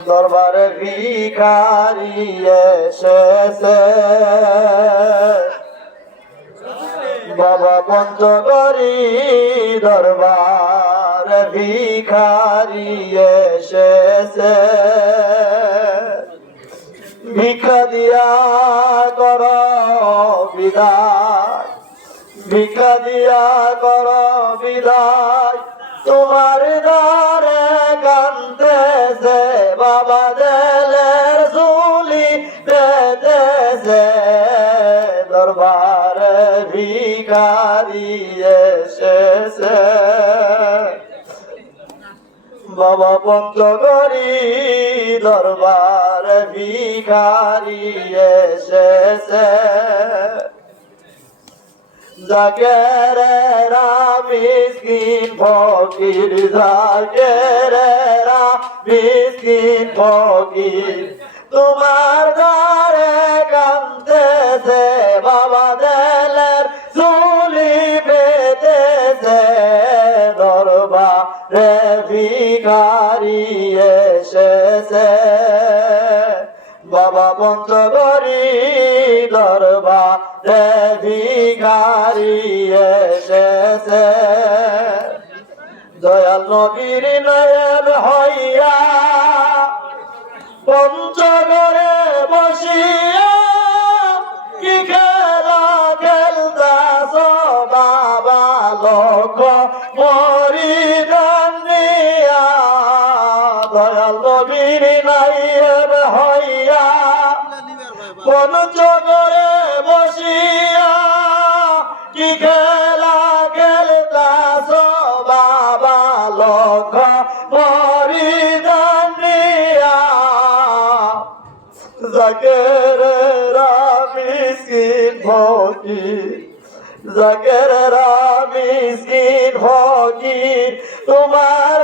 দরবারে ভিখারি এসেছে। বাবা পঞ্চগরি দরবারে ভিখারি এসেছে। ভিক্ষা দিয়া কর বিদায়। ভিক্ষা দিয়া কর বিদায়। তোমার দ্বারে দরবারে ভিখারি এসেছে। বাবা পঞ্চগরি দরবার ভিখারি এসেছে। জাকেরেরা মিসকিন ফকির জাকেরেরা মিসকিন ফকির, তোমার দরবারে ভিখারি এসেছে। বাবা পঞ্চগরি দরবারে ভিখারি এসেছে। দয়াল নবীর নয়ন হইয়া পঞ্চগরে বসিয়া কি খেলা খেলতাছ বাবা লোক দয়াল নবীর নাইয়ের হইয়া পঞ্চগরে বসিয়া কি খেলা খেলতাছ বাবা লোক মরি দিয়া। জাকের রামিসিন ভকি জাকের রামিসিন ভকি তোমার